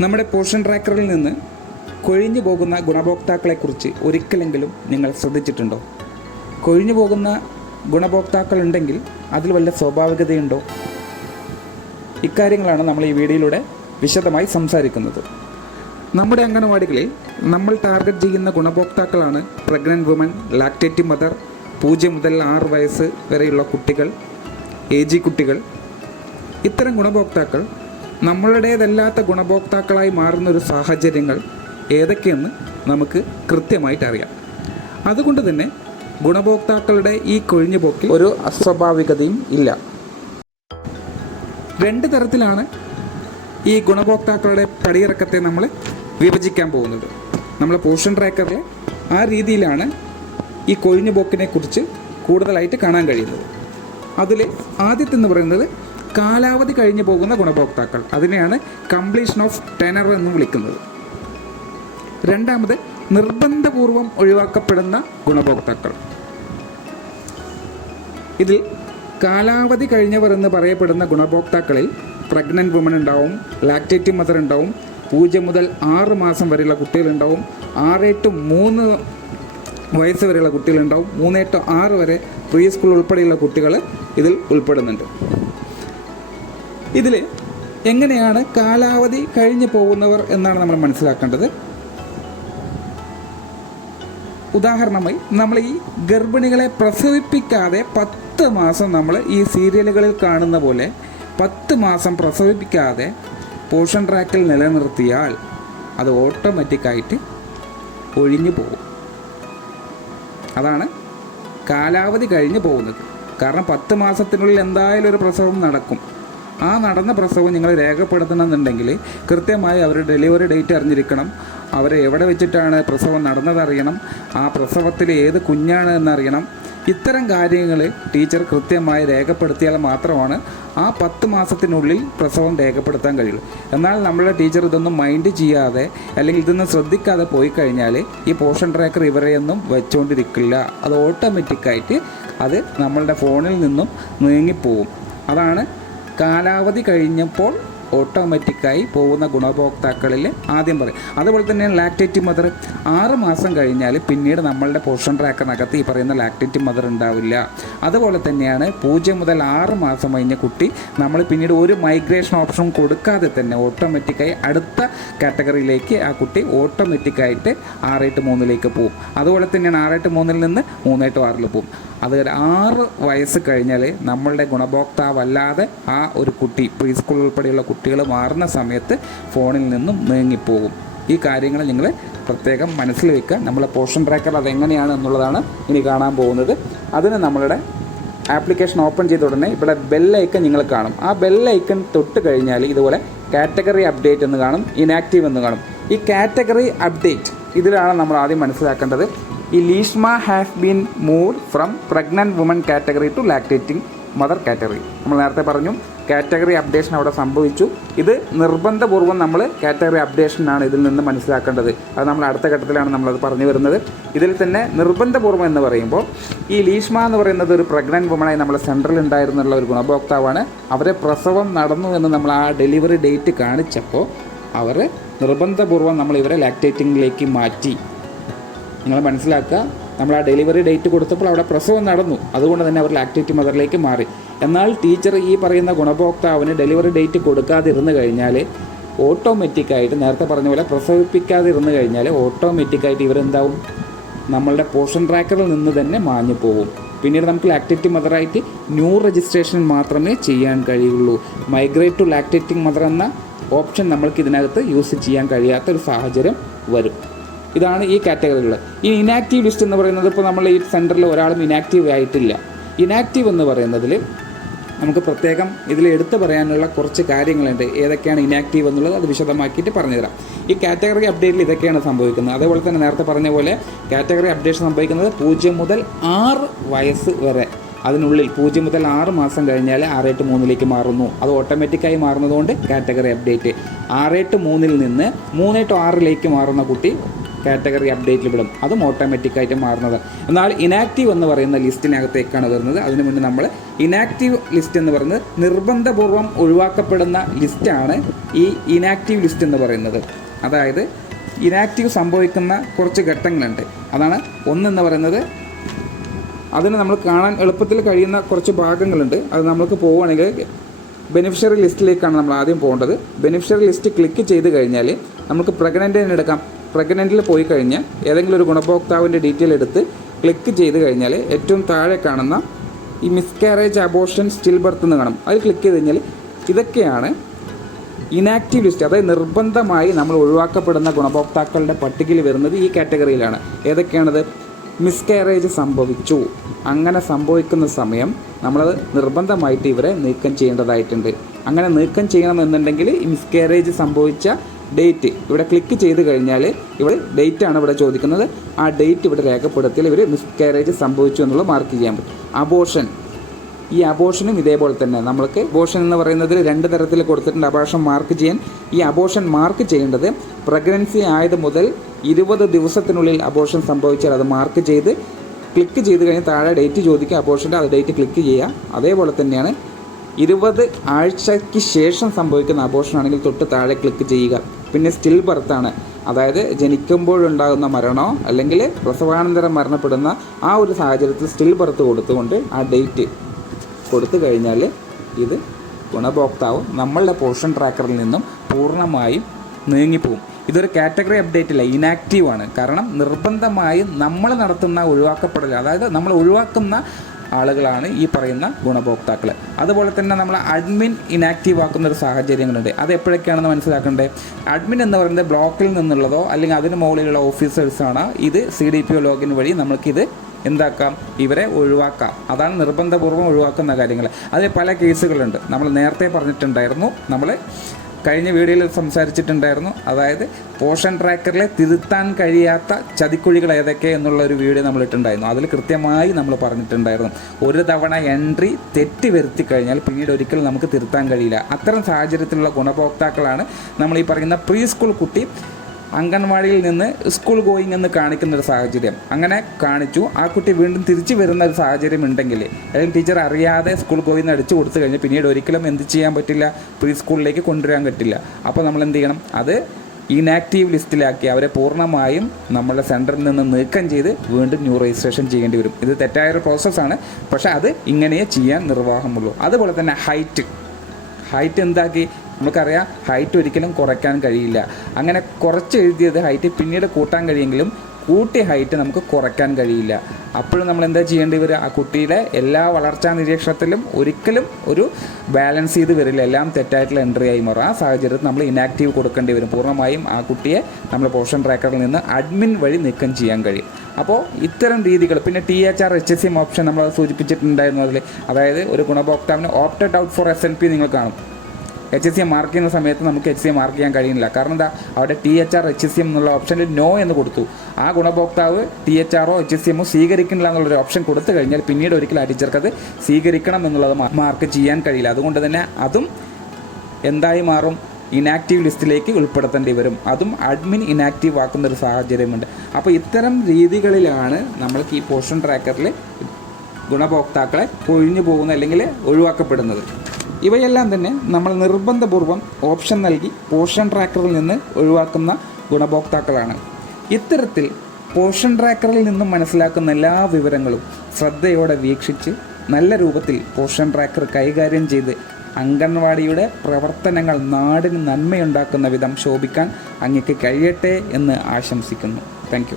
നമ്മുടെ പോഷൻ ട്രാക്കറിൽ നിന്ന് കൊഴിഞ്ഞു പോകുന്ന ഗുണഭോക്താക്കളെക്കുറിച്ച് ഒരിക്കലെങ്കിലും നിങ്ങൾ ശ്രദ്ധിച്ചിട്ടുണ്ടോ? കൊഴിഞ്ഞു പോകുന്ന ഗുണഭോക്താക്കൾ ഉണ്ടെങ്കിൽ അതിൽ വല്ല സ്വാഭാവികതയുണ്ടോ? ഇക്കാര്യങ്ങളാണ് നമ്മൾ ഈ വീഡിയോയിലൂടെ വിശദമായി സംസാരിക്കുന്നത്. നമ്മുടെ അംഗനവാടികളിൽ നമ്മൾ ടാർഗറ്റ് ചെയ്യുന്ന ഗുണഭോക്താക്കളാണ് പ്രഗ്നന്റ് വുമൺ ലാക്ടേറ്റീവ് മദർ പൂജ്യം മുതൽ ആറ് വയസ്സ് വരെയുള്ള കുട്ടികൾ എ കുട്ടികൾ. ഇത്തരം ഗുണഭോക്താക്കൾ നമ്മളുടേതല്ലാത്ത ഗുണഭോക്താക്കളായി മാറുന്ന ഒരു സാഹചര്യങ്ങൾ ഏതൊക്കെയെന്ന് നമുക്ക് കൃത്യമായിട്ട് അറിയാം. അതുകൊണ്ട് തന്നെ ഗുണഭോക്താക്കളുടെ ഈ കൊഴിഞ്ഞുപോക്കിൽ ഒരു അസ്വാഭാവികതയും ഇല്ല. രണ്ട് തരത്തിലാണ് ഈ ഗുണഭോക്താക്കളുടെ പടിയിറക്കത്തെ നമ്മൾ വിഭജിക്കാൻ പോകുന്നത്. നമ്മൾ പോഷൻ ട്രാക്കറിൽ ആ രീതിയിലാണ് ഈ കൊഴിഞ്ഞുപോക്കിനെ കുറിച്ച് കൂടുതലായിട്ട് കാണാൻ കഴിയുന്നത്. അതിൽ ആദ്യത്തെന്ന് പറയുന്നത് കാലാവധി കഴിഞ്ഞു പോകുന്ന ഗുണഭോക്താക്കൾ. അതിനെയാണ് കംപ്ലീഷൻ ഓഫ് ടെനർ എന്ന് വിളിക്കുന്നത്. രണ്ടാമത് നിർബന്ധപൂർവം ഒഴിവാക്കപ്പെടുന്ന ഗുണഭോക്താക്കൾ. ഇതിൽ കാലാവധി കഴിഞ്ഞവർ എന്ന് പറയപ്പെടുന്ന ഗുണഭോക്താക്കളിൽ പ്രഗ്നന്റ് വുമൺ ഉണ്ടാവും ലാക്ടേറ്റീവ് മദർ ഉണ്ടാവും പൂജ്യം മുതൽ ആറ് മാസം വരെയുള്ള കുട്ടികളുണ്ടാവും ആറ് ടു മൂന്ന് വയസ്സ് വരെയുള്ള കുട്ടികളുണ്ടാവും മൂന്ന് ടു ആറ് വരെ പ്രീ സ്കൂൾ ഉൾപ്പെടെയുള്ള കുട്ടികൾ ഇതിൽ ഉൾപ്പെടുന്നുണ്ട്. ഇതിൽ എങ്ങനെയാണ് കാലാവധി കഴിഞ്ഞു പോകുന്നവർ എന്നാണ് നമ്മൾ മനസ്സിലാക്കേണ്ടത്. ഉദാഹരണമായി നമ്മൾ ഈ ഗർഭിണികളെ പ്രസവിപ്പിക്കാതെ പത്ത് മാസം നമ്മൾ ഈ സീരിയലുകളിൽ കാണുന്ന പോലെ പത്ത് മാസം പ്രസവിപ്പിക്കാതെ പോഷൻ ട്രാക്കിൽ നിലനിർത്തിയാൽ അത് ഓട്ടോമാറ്റിക്കായിട്ട് ഒഴിഞ്ഞു പോകും. അതാണ് കാലാവധി കഴിഞ്ഞു പോകുന്നത്. കാരണം പത്ത് മാസത്തിനുള്ളിൽ എന്തായാലും ഒരു പ്രസവം നടക്കും. ആ നടന്ന പ്രസവം നിങ്ങൾ രേഖപ്പെടുത്തണമെന്നുണ്ടെങ്കിൽ കൃത്യമായി അവരുടെ ഡെലിവറി ഡേറ്റ് അറിഞ്ഞിരിക്കണം. അവർ എവിടെ വെച്ചിട്ടാണ് പ്രസവം നടന്നതറിയണം. ആ പ്രസവത്തിൽ ഏത് കുഞ്ഞാണ് എന്നറിയണം. ഇത്തരം കാര്യങ്ങൾ ടീച്ചർ കൃത്യമായി രേഖപ്പെടുത്തിയാൽ മാത്രമാണ് ആ പത്ത് മാസത്തിനുള്ളിൽ പ്രസവം രേഖപ്പെടുത്താൻ കഴിയുള്ളൂ. എന്നാൽ നമ്മളെ ടീച്ചർ ഇതൊന്നും മൈൻഡ് ചെയ്യാതെ അല്ലെങ്കിൽ ഇതൊന്നും ശ്രദ്ധിക്കാതെ പോയി കഴിഞ്ഞാൽ ഈ പോഷൻ ട്രാക്കർ ഇവരെയൊന്നും വെച്ചുകൊണ്ടിരിക്കില്ല അത് ഓട്ടോമാറ്റിക്കായിട്ട് അത് നമ്മളുടെ ഫോണിൽ നിന്നും നീങ്ങിപ്പോവും. അതാണ് കാലാവധി കഴിഞ്ഞപ്പോൾ ഓട്ടോമാറ്റിക്കായി പോകുന്ന ഗുണഭോക്താക്കളിൽ ആദ്യം പറയും. അതുപോലെ തന്നെ ലാക്ടേറ്റീവ് മദർ ആറ് മാസം കഴിഞ്ഞാൽ പിന്നീട് നമ്മളുടെ പോഷൻ ട്രാക്കറിനകത്ത് ഈ പറയുന്ന ലാക്ടേറ്റീവ് മദർ ഉണ്ടാവില്ല. അതുപോലെ തന്നെയാണ് പൂജ്യം മുതൽ ആറ് മാസം കഴിഞ്ഞ കുട്ടി നമ്മൾ പിന്നീട് ഒരു മൈഗ്രേഷൻ ഓപ്ഷൻ കൊടുക്കാതെ തന്നെ ഓട്ടോമാറ്റിക്കായി അടുത്ത കാറ്റഗറിയിലേക്ക് ആ കുട്ടി ഓട്ടോമാറ്റിക്കായിട്ട് ആറേട്ട് മൂന്നിലേക്ക് പോകും അതുപോലെ തന്നെയാണ് ആറേട്ട് മൂന്നിൽ നിന്ന് മൂന്നേട്ട് ആറിൽ പോകും അത് ആറ് വയസ്സ് കഴിഞ്ഞാൽ നമ്മളുടെ ഗുണഭോക്താവല്ലാതെ ആ ഒരു കുട്ടി പ്രീ സ്കൂൾ ഉൾപ്പെടെയുള്ള കുട്ടികൾ മാറുന്ന സമയത്ത് ഫോണിൽ നിന്നും നീങ്ങിപ്പോകും. ഈ കാര്യങ്ങൾ നിങ്ങൾ പ്രത്യേകം മനസ്സിൽ വെക്കുക നമ്മളെ പോർഷൻ ട്രാക്കർ അതെങ്ങനെയാണ് എന്നുള്ളതാണ് ഇനി കാണാൻ പോകുന്നത്. അതിന് നമ്മളുടെ ആപ്ലിക്കേഷൻ ഓപ്പൺ ചെയ്ത ഉടനെ ഇവിടെ ബെൽ ഐക്കൺ നിങ്ങൾ കാണും. ആ ബെൽ ഐക്കൺ തൊട്ട് കഴിഞ്ഞാൽ ഇതുപോലെ കാറ്റഗറി അപ്ഡേറ്റ് എന്ന് കാണും ഇനാക്റ്റീവ് എന്ന് കാണും. ഈ കാറ്റഗറി അപ്ഡേറ്റ് ഇതിലാണ് നമ്മൾ ആദ്യം മനസ്സിലാക്കേണ്ടത്. ഈ Leeshma has been move from pregnant woman category to lactating mother category. നമ്മൾ നേരത്തെ പറഞ്ഞു കാറ്റഗറി അപ്ഡേഷൻ അവിടെ സംഭവിച്ചു. ഇത് നിർബന്ധപൂർവം നമ്മൾ കാറ്റഗറി അപ്ഡേഷനാണ് ഇതിൽ നിന്ന് മനസ്സിലാക്കേണ്ടത്. അത് നമ്മൾ അടുത്ത ഘട്ടത്തിലാണ് നമ്മളത് പറഞ്ഞു വരുന്നത്. ഇതിൽ തന്നെ നിർബന്ധപൂർവം എന്ന് പറയുമ്പോൾ ഈ ലീഷ്മ എന്ന് പറയുന്നത് ഒരു പ്രഗ്നന്റ് വുമണായി നമ്മൾ സെൻട്രൽ ഉണ്ടായിരുന്നുള്ള ഒരു ഗുണഭോക്താവാണ്. അവരെ പ്രസവം നടന്നു എന്ന് നമ്മൾ ആ ഡെലിവറി ഡേറ്റ് കാണിച്ചപ്പോൾ അവർ നിർബന്ധപൂർവം നമ്മൾ ഇവരെ ലാക്ടേറ്റിംഗിലേക്ക് മാറ്റി. നിങ്ങൾ മനസ്സിലാക്കുക. നമ്മൾ ആ ഡെലിവറി ഡേറ്റ് കൊടുത്തപ്പോൾ അവിടെ പ്രസവം നടന്നു. അതുകൊണ്ട് തന്നെ അവർ ലാക്ടേറ്റ് മദറിലേക്ക് മാറി. എന്നാൽ ടീച്ചർ ഈ പറയുന്ന ഗുണഭോക്താവിന് ഡെലിവറി ഡേറ്റ് കൊടുക്കാതിരുന്നു കഴിഞ്ഞാൽ ഓട്ടോമാറ്റിക്കായിട്ട് നേരത്തെ പറഞ്ഞ പോലെ പ്രസവിപ്പിക്കാതിരുന്നു കഴിഞ്ഞാൽ ഓട്ടോമാറ്റിക്കായിട്ട് ഇവരെന്താവും? നമ്മളുടെ പോഷൻ ട്രാക്കറിൽ നിന്ന് തന്നെ മാഞ്ഞു പോകും പിന്നീട് നമുക്ക് ലാക്ടേറ്റീവ് മദറായിട്ട് ന്യൂ രജിസ്ട്രേഷൻ മാത്രമേ ചെയ്യാൻ കഴിയുള്ളൂ. മൈഗ്രേറ്റ് ടു ലാക്ടേറ്റിംഗ് മദർ എന്ന ഓപ്ഷൻ നമ്മൾക്ക് ഇതിനകത്ത് യൂസ് ചെയ്യാൻ കഴിയാത്ത ഒരു സാഹചര്യം വരും. ഇതാണ് ഈ കാറ്റഗറികൾ ഈ ഇനാക്റ്റീവ് ലിസ്റ്റ് എന്ന് പറയുന്നത് ഇപ്പോൾ നമ്മൾ ഈ സെന്ററിൽ ഒരാളും ഇനാക്റ്റീവ് ആയിട്ടില്ല. ഇനാക്റ്റീവ് എന്ന് പറയുന്നതിൽ നമുക്ക് പ്രത്യേകം ഇതിൽ എടുത്തു പറയാനുള്ള കുറച്ച് കാര്യങ്ങളുണ്ട്. ഏതൊക്കെയാണ് ഇനാക്റ്റീവ് എന്നുള്ളത് അത് വിശദമാക്കിയിട്ട് പറഞ്ഞുതരാം. ഈ കാറ്റഗറി അപ്ഡേറ്റിൽ ഇതൊക്കെയാണ് സംഭവിക്കുന്നത്. അതേപോലെ തന്നെ നേരത്തെ പറഞ്ഞ പോലെ കാറ്റഗറി അപ്ഡേഷൻ സംഭവിക്കുന്നത് പൂജ്യം മുതൽ ആറ് വയസ്സ് വരെ. അതിനുള്ളിൽ പൂജ്യം മുതൽ ആറ് മാസം കഴിഞ്ഞാൽ ആറ് എട്ട് മൂന്നിലേക്ക് മാറുന്നു. അത് ഓട്ടോമാറ്റിക്കായി മാറുന്നതുകൊണ്ട് കാറ്റഗറി അപ്ഡേറ്റ് ആറ് എട്ട് മൂന്നിൽ നിന്ന് മൂന്ന് ടു ആറിലേക്ക് മാറുന്ന കുട്ടി കാറ്റഗറി അപ്ഡേറ്റിൽ വിടും. അതും ഓട്ടോമാറ്റിക്കായിട്ട് മാറുന്നത്. എന്നാൽ ഇനാക്റ്റീവ് എന്ന് പറയുന്ന ലിസ്റ്റിനകത്തേക്കാണ് വരുന്നത്. അതിനു മുന്നേ നമ്മൾ ഇനാക്റ്റീവ് ലിസ്റ്റ് എന്ന് പറയുന്നത് നിർബന്ധപൂർവം ഒഴിവാക്കപ്പെടുന്ന ലിസ്റ്റാണ് ഈ ഇനാക്റ്റീവ് ലിസ്റ്റ് എന്ന് പറയുന്നത്. അതായത് ഇനാക്റ്റീവ് സംഭവിക്കുന്ന കുറച്ച് ഘട്ടങ്ങളുണ്ട്. അതാണ് ഒന്നെന്ന് പറയുന്നത്. അതിന് നമ്മൾ കാണാൻ എളുപ്പത്തിൽ കഴിയുന്ന കുറച്ച് ഭാഗങ്ങളുണ്ട്. അത് നമ്മൾക്ക് പോവുകയാണെങ്കിൽ ബെനിഫിഷ്യറി ലിസ്റ്റിലേക്കാണ് നമ്മൾ ആദ്യം പോകേണ്ടത്. ബെനിഫിഷ്യറി ലിസ്റ്റ് ക്ലിക്ക് ചെയ്ത് കഴിഞ്ഞാൽ നമുക്ക് പ്രഗ്നന്റിന് എടുക്കാം. പ്രഗ്നന്റിൽ പോയി കഴിഞ്ഞാൽ ഏതെങ്കിലും ഒരു ഗുണഭോക്താവിന്റെ ഡീറ്റെയിൽ എടുത്ത് ക്ലിക്ക് ചെയ്ത് കഴിഞ്ഞാൽ ഏറ്റവും താഴെ കാണുന്ന ഈ മിസ്കാരേജ് അബോർഷൻ സ്റ്റിൽ ബർത്ത് എന്ന് കാണും. അത് ക്ലിക്ക് ചെയ്ത് കഴിഞ്ഞാൽ ഇതൊക്കെയാണ് ഇനാക്റ്റീവ് ലിസ്റ്റ് അതായത് നിർബന്ധമായി നമ്മൾ ഒഴിവാക്കപ്പെടുന്ന ഗുണഭോക്താക്കളുടെ പട്ടികയിൽ വരുന്നത് ഈ കാറ്റഗറിയിലാണ്. ഏതൊക്കെയാണത്? മിസ്കാരേജ് സംഭവിച്ചു. അങ്ങനെ സംഭവിക്കുന്ന സമയം നമ്മളത് നിർബന്ധമായിട്ട് ഇവരെ നീക്കം ചെയ്യേണ്ടതായിട്ടുണ്ട്. അങ്ങനെ നീക്കം ചെയ്യണമെന്നുണ്ടെങ്കിൽ ഈ മിസ്കാരേജ് സംഭവിച്ച ഡേറ്റ് ഇവിടെ ക്ലിക്ക് ചെയ്ത് കഴിഞ്ഞാൽ ഇവിടെ ഡേറ്റ് ആണ് ഇവിടെ ചോദിക്കുന്നത്. ആ ഡേറ്റ് ഇവിടെ രേഖപ്പെടുത്തിയാൽ ഇവർ മിസ്കാരേജ് സംഭവിച്ചു എന്നുള്ളത് മാർക്ക് ചെയ്യാൻ പറ്റും. അബോഷൻ ഈ അബോഷനും ഇതേപോലെ തന്നെ. നമ്മൾക്ക് അബോഷൻ എന്ന് പറയുന്നതിൽ രണ്ട് തരത്തിൽ കൊടുത്തിട്ടുണ്ട്. അബോഷൻ മാർക്ക് ചെയ്യാൻ. ഈ അബോഷൻ മാർക്ക് ചെയ്യേണ്ടത് പ്രഗ്നൻസി ആയത് മുതൽ ഇരുപത് ദിവസത്തിനുള്ളിൽ അബോഷൻ സംഭവിച്ചാൽ അത് മാർക്ക് ചെയ്ത് ക്ലിക്ക് ചെയ്ത് കഴിഞ്ഞാൽ താഴെ ഡേറ്റ് ചോദിക്കുക. അബോഷന്റെ അത് ഡേറ്റ് ക്ലിക്ക് ചെയ്യുക. അതേപോലെ തന്നെയാണ് ഇരുപത് ആഴ്ചയ്ക്ക് ശേഷം സംഭവിക്കുന്ന അബോഷൻ ആണെങ്കിൽ തൊട്ട് താഴെ ക്ലിക്ക് ചെയ്യുക. പിന്നെ സ്റ്റിൽ ബർത്താണ് അതായത് ജനിക്കുമ്പോഴുണ്ടാകുന്ന മരണമോ അല്ലെങ്കിൽ പ്രസവാനന്തരം മരണപ്പെടുന്ന ആ ഒരു സാഹചര്യത്തിൽ സ്റ്റിൽ ബർത്ത് കൊടുത്തുകൊണ്ട് ആ ഡേറ്റ് കൊടുത്തു കഴിഞ്ഞാൽ ഇത് ഗുണഭോക്താവ് നമ്മളുടെ പോർഷൻ ട്രാക്കറിൽ നിന്നും പൂർണമായും നീങ്ങിപ്പോവും. ഇതൊരു കാറ്റഗറി അപ്ഡേറ്റ് അല്ല ഇനാക്റ്റീവ് ആണ്. കാരണം നിർബന്ധമായും നമ്മൾ നടത്തുന്ന ഒഴിവാക്കപ്പെടൽ അതായത് നമ്മൾ ഒഴിവാക്കുന്ന ആളുകളാണ് ഈ പറയുന്ന ഗുണഭോക്താക്കൾ അതുപോലെ തന്നെ നമ്മൾ അഡ്മിൻ ഇനാക്റ്റീവ് ആക്കുന്ന ഒരു സാഹചര്യങ്ങളുണ്ട്. അത് എപ്പോഴൊക്കെയാണെന്ന് മനസ്സിലാക്കേണ്ടത് അഡ്മിൻ എന്ന് പറയുന്നത് ബ്ലോക്കിൽ നിന്നുള്ളതോ അല്ലെങ്കിൽ അതിന് മുകളിലുള്ള ഓഫീസേഴ്സാണ് ഇത് C D P O login വഴി നമുക്കിത് എന്താക്കാം? ഇവരെ ഒഴിവാക്കാം. അതാണ് നിർബന്ധപൂർവം ഒഴിവാക്കുന്ന കാര്യങ്ങൾ അതിൽ പല കേസുകളുണ്ട് നമ്മൾ നേരത്തെ പറഞ്ഞിട്ടുണ്ടായിരുന്നു. നമ്മൾ കഴിഞ്ഞ വീഡിയോയിൽ സംസാരിച്ചിട്ടുണ്ടായിരുന്നു. അതായത് പോഷൻ ട്രാക്കറിലെ തിരുത്താൻ കഴിയാത്ത ചതിക്കുഴികൾ ഏതൊക്കെ എന്നുള്ള ഒരു വീഡിയോ നമ്മൾ ഇട്ടുണ്ടായിരുന്നു അതിൽ കൃത്യമായി നമ്മൾ പറഞ്ഞിട്ടുണ്ടായിരുന്നു. ഒരു തവണ എൻട്രി തെറ്റി വരുത്തി കഴിഞ്ഞാൽ പിന്നീട് ഒരിക്കലും നമുക്ക് തിരുത്താൻ കഴിയില്ല. അത്തരം സാഹചര്യത്തിലുള്ള ഗുണഭോക്താക്കളാണ് നമ്മൾ ഈ പറയുന്ന പ്രീ സ്കൂൾ കുട്ടി അംഗൻവാടിയിൽ നിന്ന് സ്കൂൾ ഗോയിങ് എന്ന് കാണിക്കുന്ന ഒരു സാഹചര്യം. അങ്ങനെ കാണിച്ചു. ആ കുട്ടി വീണ്ടും തിരിച്ചു വരുന്ന ഒരു സാഹചര്യം ഉണ്ടെങ്കിൽ അല്ലെങ്കിൽ ടീച്ചർ അറിയാതെ സ്കൂൾ ഗോയിങ് അടിച്ചു കൊടുത്തു കഴിഞ്ഞാൽ പിന്നീട് ഒരിക്കലും എന്ത് ചെയ്യാൻ പറ്റില്ല? പ്രീ സ്കൂളിലേക്ക് കൊണ്ടുവരാൻ പറ്റില്ല. അപ്പോൾ നമ്മൾ എന്ത് ചെയ്യണം? അത് ഇനാക്റ്റീവ് ലിസ്റ്റിലാക്കി അവരെ പൂർണമായും നമ്മുടെ സെന്ററിൽ നിന്ന് നീക്കം ചെയ്ത് വീണ്ടും ന്യൂ രജിസ്ട്രേഷൻ ചെയ്യേണ്ടി വരും. ഇത് തെറ്റായ തെറ്റായൊരു പ്രോസസ്സാണ് പക്ഷേ അത് ഇങ്ങനെയേ ചെയ്യാൻ നിർവാഹമുള്ളൂ. അതുപോലെ തന്നെ ഹൈറ്റ് ഹൈറ്റ് എന്താക്കി? നമുക്കറിയാം ഹൈറ്റ് ഒരിക്കലും കുറയ്ക്കാൻ കഴിയില്ല. അങ്ങനെ കുറച്ച് എഴുതിയത് ഹൈറ്റ് പിന്നീട് കൂട്ടാൻ കഴിയെങ്കിലും കൂട്ടിയ ഹൈറ്റ് നമുക്ക് കുറയ്ക്കാൻ കഴിയില്ല. അപ്പോഴും നമ്മൾ എന്താ ചെയ്യേണ്ടി വരിക? ആ കുട്ടിയുടെ എല്ലാ വളർച്ചാ നിരീക്ഷണത്തിലും ഒരിക്കലും ഒരു ബാലൻസ് ചെയ്ത് വരില്ല. എല്ലാം തെറ്റായിട്ടുള്ള എൻട്രി ആയി മാറും. ആ സാഹചര്യത്തിൽ നമ്മൾ ഇനാക്റ്റീവ് കൊടുക്കേണ്ടി വരും. പൂർണമായും ആ കുട്ടിയെ നമ്മൾ പോഷൻ ട്രാക്കറിൽ നിന്ന് അഡ്മിൻ വഴി നീക്കം ചെയ്യാൻ കഴിയും. അപ്പോൾ ഇത്തരം രീതികൾ പിന്നെ T H R H S M option നമ്മൾ സൂചിപ്പിച്ചിട്ടുണ്ടായിരുന്നു അതിൽ അതായത് ഒരു ഗുണഭോക്താവിന് opted out for S N P നിങ്ങൾ കാണും. എച്ച് എസ് സി മാർക്ക് ചെയ്യുന്ന സമയത്ത് നമുക്ക് എച്ച് സി എം മാർക്ക് ചെയ്യാൻ കഴിയുന്നില്ല. കാരണം എന്താ? അവിടെ T H R H S M എന്നുള്ള ഓപ്ഷനിൽ നോ എന്ന് കൊടുത്തു. ആ ഗുണഭോക്താവ് ടി എച്ച് ആറോ എച്ച് എസ് എമ്മോ സ്വീകരിക്കുന്നില്ല എന്നുള്ളൊരു ഓപ്ഷൻ കൊടുത്തു കഴിഞ്ഞാൽ പിന്നീട് ഒരിക്കലും ആ ടീച്ചർക്ക് അത് സ്വീകരിക്കണം എന്നുള്ളത് മാർക്ക് ചെയ്യാൻ കഴിയില്ല. അതുകൊണ്ട് തന്നെ അതും എന്തായി മാറും? ഇനാക്റ്റീവ് ലിസ്റ്റിലേക്ക് ഉൾപ്പെടുത്തേണ്ടി വരും. അതും അഡ്മിൻ ഇനാക്റ്റീവ് ആക്കുന്ന ഒരു സാഹചര്യമുണ്ട്. അപ്പോൾ ഇത്തരം രീതികളിലാണ് നമ്മൾക്ക് ഈ പോഷൻ ട്രാക്കറിൽ ഗുണഭോക്താക്കളെ കൊഴിഞ്ഞു പോകുന്ന അല്ലെങ്കിൽ ഒഴിവാക്കപ്പെടുന്നത്. ഇവയെല്ലാം തന്നെ നമ്മൾ നിർബന്ധപൂർവം ഓപ്ഷൻ നൽകി പോഷൻ ട്രാക്കറിൽ നിന്ന് ഒഴിവാക്കുന്ന ഗുണഭോക്താക്കളാണ്. ഇത്തരത്തിൽ പോഷൻ ട്രാക്കറിൽ നിന്നും മനസ്സിലാക്കുന്ന എല്ലാ വിവരങ്ങളും ശ്രദ്ധയോടെ വീക്ഷിച്ച് നല്ല രൂപത്തിൽ പോഷൻ ട്രാക്കർ കൈകാര്യം ചെയ്ത് അംഗൻവാടിയുടെ പ്രവർത്തനങ്ങൾ നാടിന് നന്മയുണ്ടാക്കുന്ന വിധം ശോഭിക്കാൻ അങ്ങക്ക് കഴിയട്ടെ എന്ന് ആശംസിക്കുന്നു. താങ്ക്